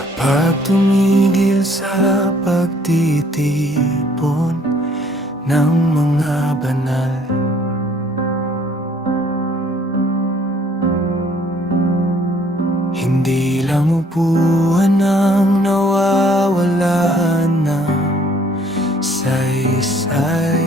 Kapag tumigil sa pagtitipon ng mga banal, hindi lang upuan ang nawawala ng saysay.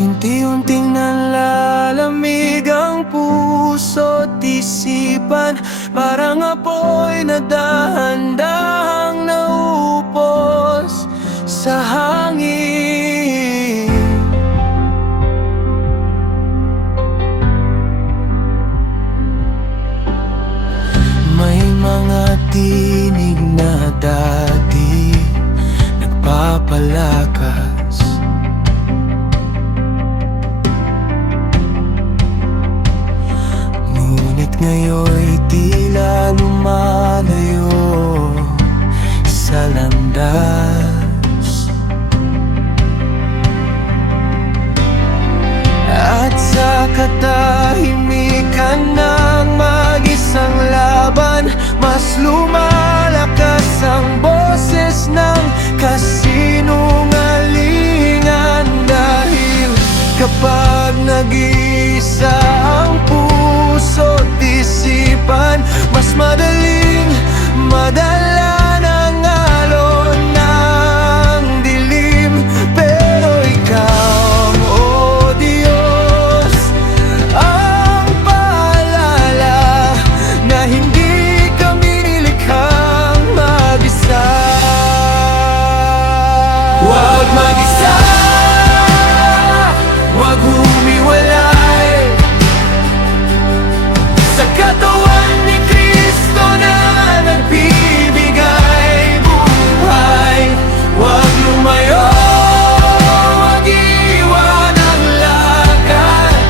Unti-unting nalalamig ang puso't isipan, parang apoy na dahan-dahang naupos sa hangin. May mga tinig na dati nagpapalakas, ngayon'y tila lumalayo sa landas. At sa katahimikan ng mag-isang laban, mas lumalakas ang boses ng kasinungalingan. Dahil kapag nag-iisa ang puso't isipan, mas madaling madala ng alon ng dilim. Pero ikaw, oh Diyos, ang paalala na hindi kami nilikhang mag-isa. Huwag mag-isa, huwag humiwalay sa katawan ni Kristo na nagbibigay buhay. Huwag lumayo, huwag iwan ang lakad,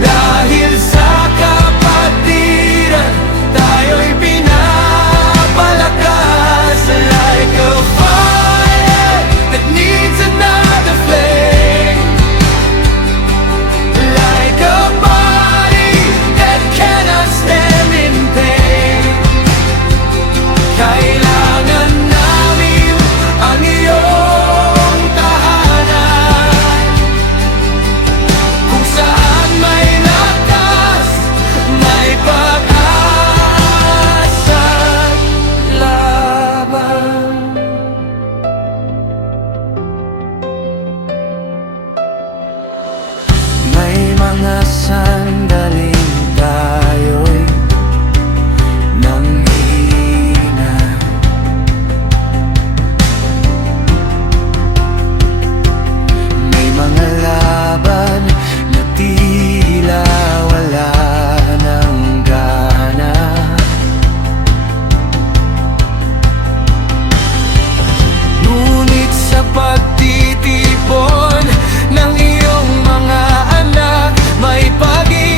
dahil sa kapatiran tayo'y pinapalakas. Like a fire that needs another flame, like a body that cannot stand in pain. Kailangan namin ang iyong tahanan, kung saan may lakas, may pag-asa laban. May mga sandaling tayo'y nanghihina, may mga laban na tila wala ng gana. Ngunit sa pagtitipon ng iyong mga anak, may pag-ibig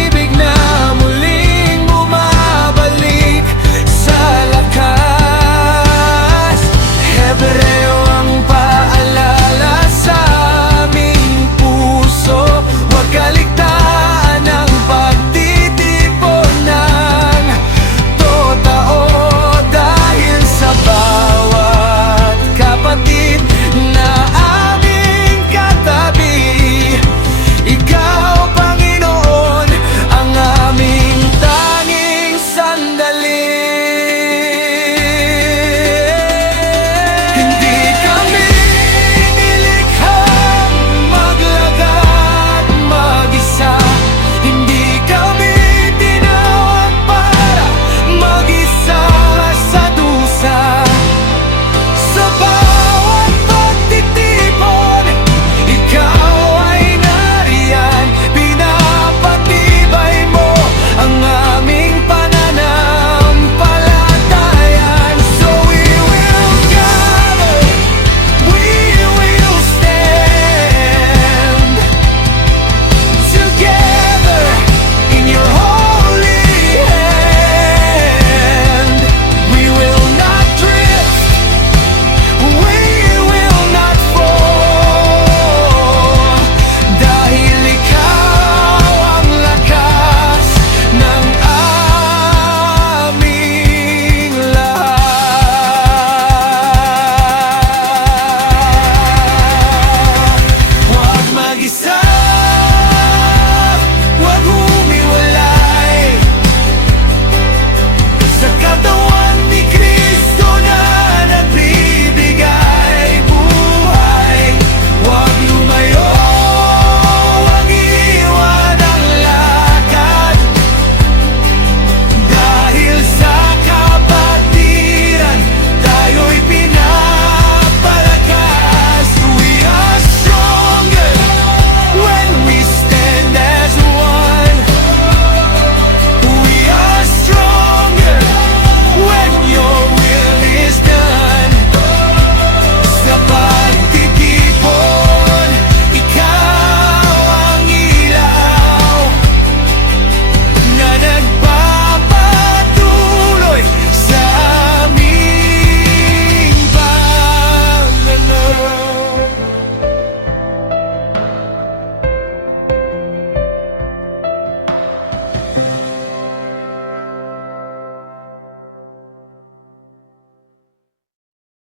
isa